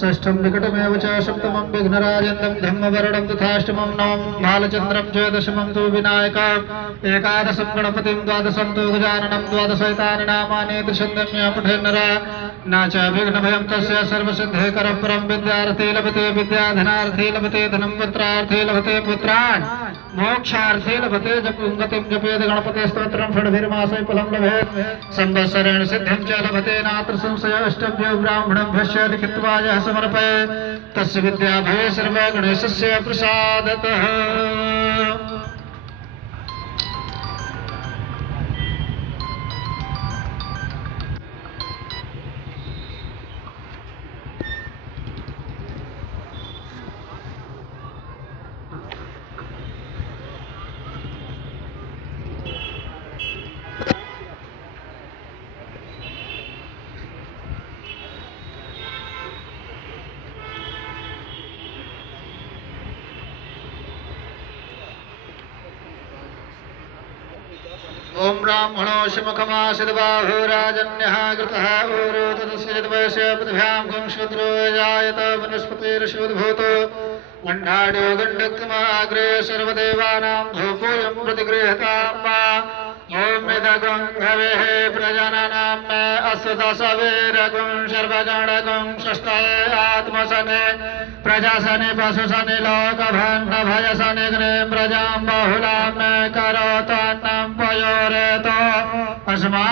षष्ठं निकटमेव च सप्तमं विघ्नराजन्दं धम्मवरणं तथाष्टमं नवं भालचन्द्रं च दशमं तु विनायकम् एकादशं गणपतिं द्वादशं तु गजाननं द्वादशैतानि नामानि त्रिशन्धम्य पठेन्नर न च विघ्नभयं तस्य सर्वसिद्धेकरं परं विद्यार्थी लभते विद्याधनार्थी लभते धनं पुत्रार्थी लभते पुत्रान् मोक्षार्थी लभते जपगतिं जपेद गणपते स्तोत्रं षड्भिर्मासे फलं लभेत् संवत्सरेण सिद्धिं च लभते नात्र संशय अष्टभ्यो ब्राह्मणभ्यश्च लिखित्वा यः समर्पयेत् तस्य विद्याभये सर्वगणेशस्य प्रसादतः। ओम ब्राह्मणो शिमुखमासिद्बाहो राजन्यः कृतः ऊरो तदस्येद्वयस्य पृथिव्यां गुंशूद्रो जायत वनस्पतिर्षोद्भूतो गण्डाढ्यो गण्डक्तमाग्रे सर्वदेवानां धूपोऽयं प्रतिगृह्यतां वा ओम इदगुं हवेः प्रजानानां मे अस्तु दशवीरगुं सर्वगणगुं षष्ठये आत्मसने प्रजासने पशुसने लोकभण्डभयसने ग्ने प्रजां बहुलां मे करोतन्नं पयोरेतो अस्मा